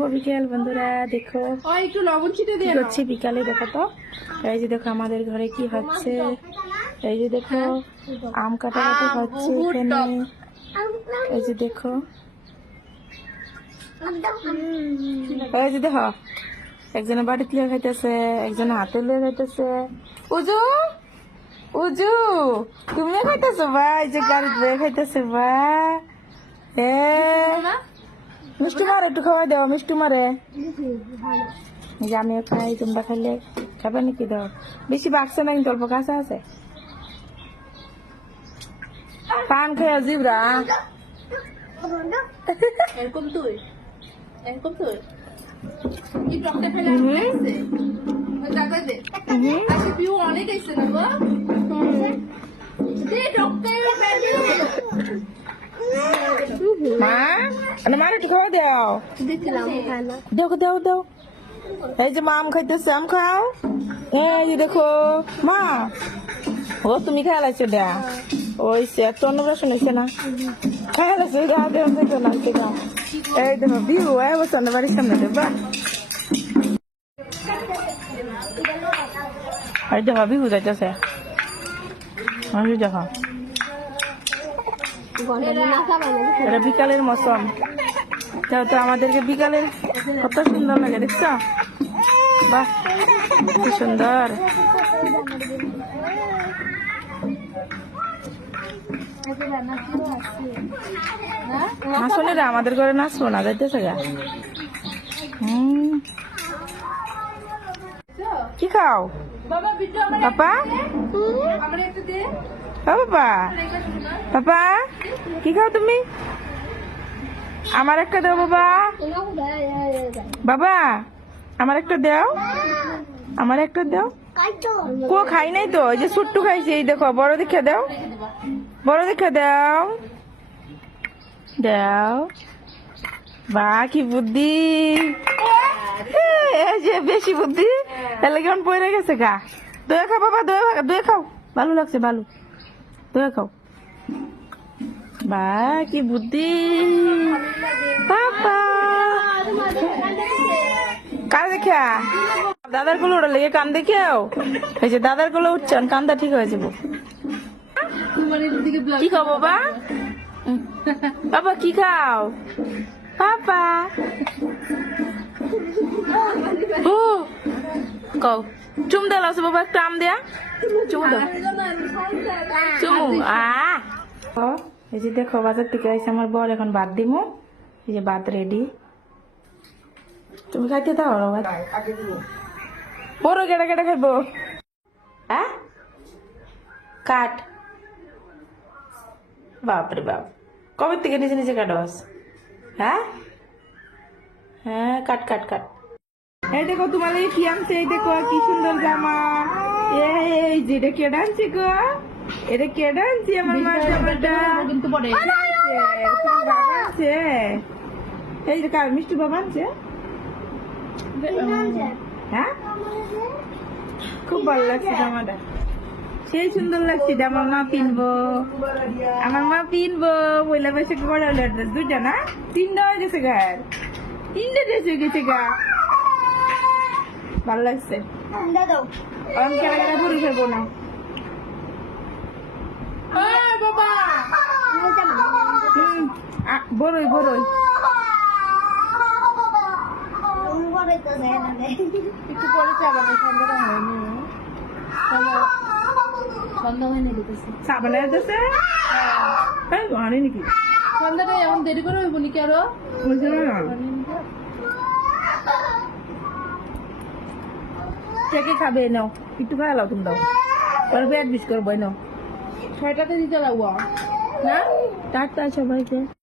শুভ বিকেল বন্ধুরা। দেখো একটু লবণ ছিটে কি করছি বিকালে, দেখো তো। এই যে দেখো আমাদের ঘরে কি হচ্ছে, এই যে দেখো আম কাটাকাটি হচ্ছে এখানে। এই যে দেখো, এই যে দেখো একজনে বাড়িতে লিয়ে খাইতেছে, একজনে হাতে লিয়ে খাইতেছে। উজু উজু তুমিও খাইতেছো বা? এই যে গাড়ি লিয়ে খাইতেছে বা। মিষ্টি মারে একটু খাওয়াই দাও, মিষ্টি মারে। এই যে আমিও খাই, তোমরা খাইলে খাবে নাকি? দাও, বেশি বাড়ছে না কিন্তু অল্প কাঁচা আছে। পান খেয়ে জিবরা এরকম তুই কি টকটা ফেলে আসছে ওই কাকা দে আজকে পিউ অনেক আইছে না গো দে টকটা মা, মার একটু খাওয়া দাও। দিছিলাম খানা দেখো দাও দাও। এই যে মা আম খাইতেছে, আম খাও। এই যে দেখো মা, ও তুমি খাই লাইছো দা, ওই সে একটা অন্নপ্রাশন হয়েছে না, খাই লাইছো না। এই দেখো বিহু বসে বাড়ির সামনে দেবা। এই দেখো বিহু যাইতেছে, দেখো এটা বিকালের মৌসুম। তো আমাদেরকে বিকালের কত সুন্দর লাগে, দেখছ? বাহ কি সুন্দর। নাচনে রে, আমাদের ঘরে নাচবো না, যাইতেছে গা। কি খাও পাপা? বাবা পাপা কি খাও তুমি? আমার একটা দাও বাবা। বাবা আমার একটা দাও, আমার একটা দাও। কো খাই নাই তো, ওই যে ছোট্টু খাইছি। এই দেখো বড় দেখে দাও, বড় দেখে দাও, দাও। বা কি বুদ্ধি, এই যে বেশি বুদ্ধি, এলে কেমন পড়ে গেছে গা। দয়ে খাও বাবা, দয়ে খাও, ভালো লাগছে, ভালো। দয়ে খাও। বা কি বুদ্ধি পাপা। কার দেখা? দাদার গুলো ওটা লেগে কান দেখেও। এই যে দাদার গুলো উঠছেন, কান্দা ঠিক হয়ে যাবো। কি খাও বাবা? বাবা কি খাও? পাপা ও কও চুম দেওয়া আছে বাবা, একটা আম দেয়া, চুমু দাও, চুমু। এই যে দেখো বাজার থেকে আইসে আমার বর, এখন ভাত দিমু। এই যে ভাত রেডি, তুমি খাইতে দাও। বড় কেটা কেটা খাইবো? হ্যাঁ কাট, বাপরে বাপ, কবে থেকে নিচে নিচে কাটস? হ্যাঁ হ্যাঁ কাট কাট কাট। এই দেখো তোমার এই কি আনছে, এই দেখো কি সুন্দর জামা। এই যে এটা কেডা আনছে গো, এটা কেডা আনছে? আমার মা জামাটা কিন্তু পড়ে বাবা আনছে। এই যে কার মিষ্টি বাবা আনছে? হ্যাঁ খুব ভালো লাগছে জামাটা, সেই সুন্দর লাগছে। আমার মা পিনবো, আমার মা পিনবো। পয়লা বৈশাখ করা হলো দুইটা না তিনটা হয়ে গেছে গা, তিনটা ড্রেস হয়ে গেছে গা, ভালো লাগছে। কেনা কেনা পরে ফেলবো না বাবা, বড়ই বড়ই একটু পরে চাবা, সন্ধ্যাটা হয়নি, সন্ধ্যা হয়নি দেখেছি সাবান আসতেছে আনে নাকি সন্ধ্যাটা এমন দেরি করে হইব নাকি আরো কে খাবে? নাও একটু খাই লাও, তুমি দাও, পরে এক বিশ করবো। নাও 6টাতে দিতে লাগবো না, 4টা সবাইকে।